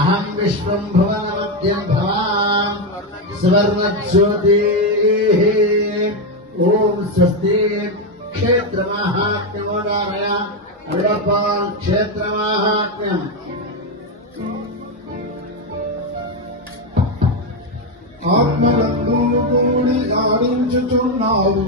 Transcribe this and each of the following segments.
अहम विश्वं भुवनमध्यं भवान् सुवर्णज्योतिः। ओम स्वस्ति क्षेत्रमाहात्म्यमोदारय अल्पपाल क्षेत्रमाहात्म्यम्। ఆత్మనందు కూడి ఆడించుచున్నావు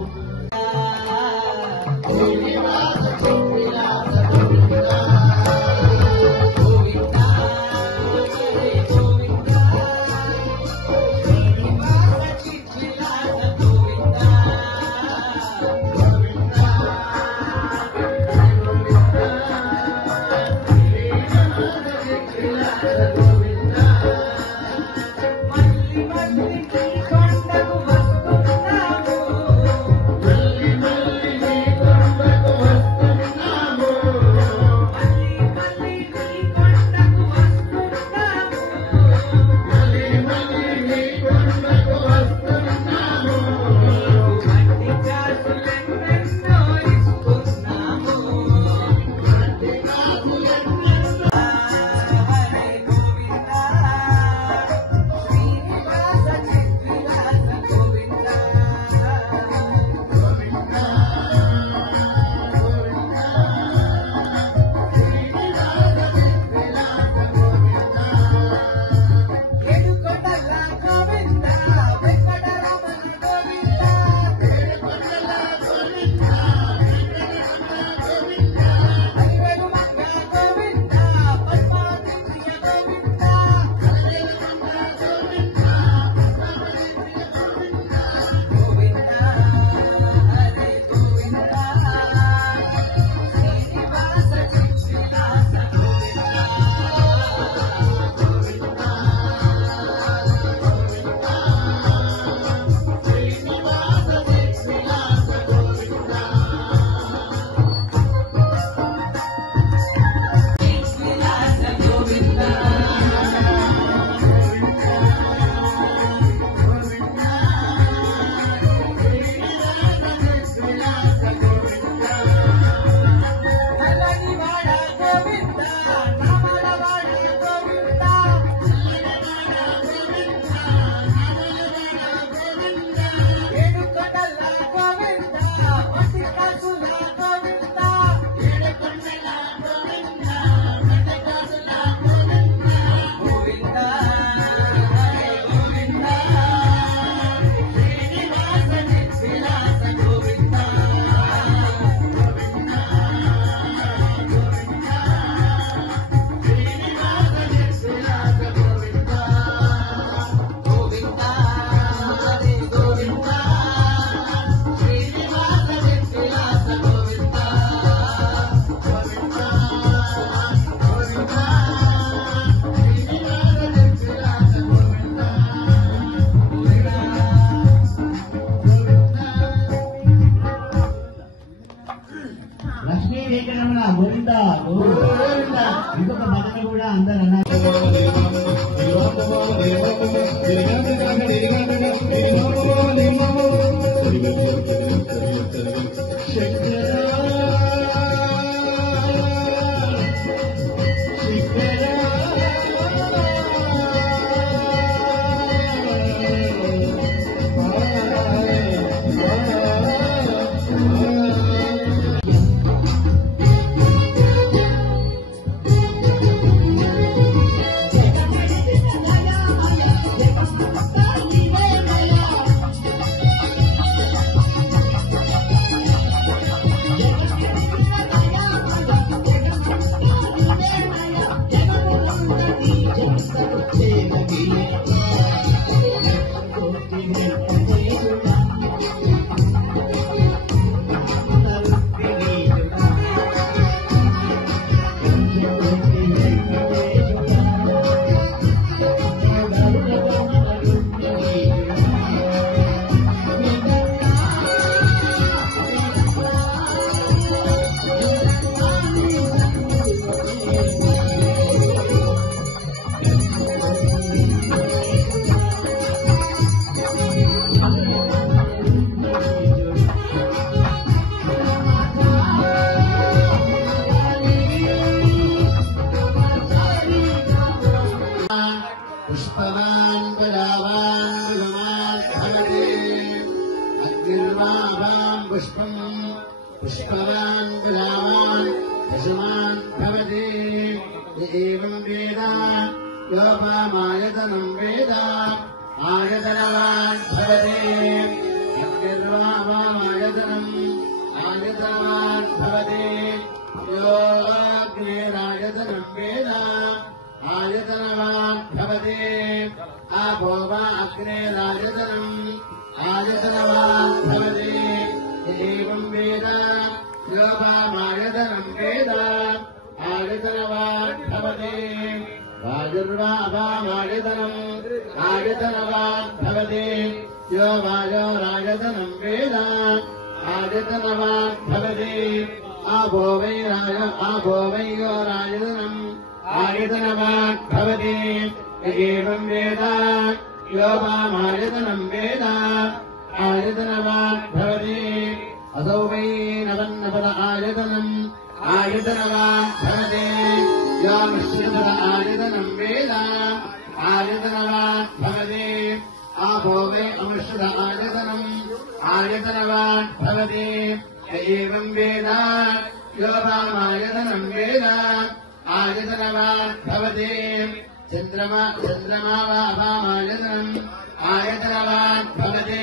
ఇంకొక భజన కూడా అందరూ एवं वेद योपामायतनं वेद आयतनवान् भवति यज्ञर्वामायतनम् आयतनवान् भवति योऽग्निरायतनं वेद आयतनवान् भवति आपो वा अग्निरायतनम् आयतनवान् भवति एवं वेद योपामायतनं वेद आयतनवान् भवति वायुर्वापामायतनम् आयतनवान् भवति यो वायोरायतनं वेद आयतनवान् भवति आपो वै योरायतनम् आयतनवान् भवति एवं वेद योपामायतनं वेद आयतनवान् भवति असौ वै नवन्नपद आयतनम् आयतनवान् भवति यो मिश्रपद आयतनं वेद आयतनवान् भवति आपो वै अमिश्र आयतनम् आयतनवान् भवति एवं वेद योपामायतनं वेद आयतनवान् भवति चन्द्रमा वा अपामायतनम् आयतनवान् भवति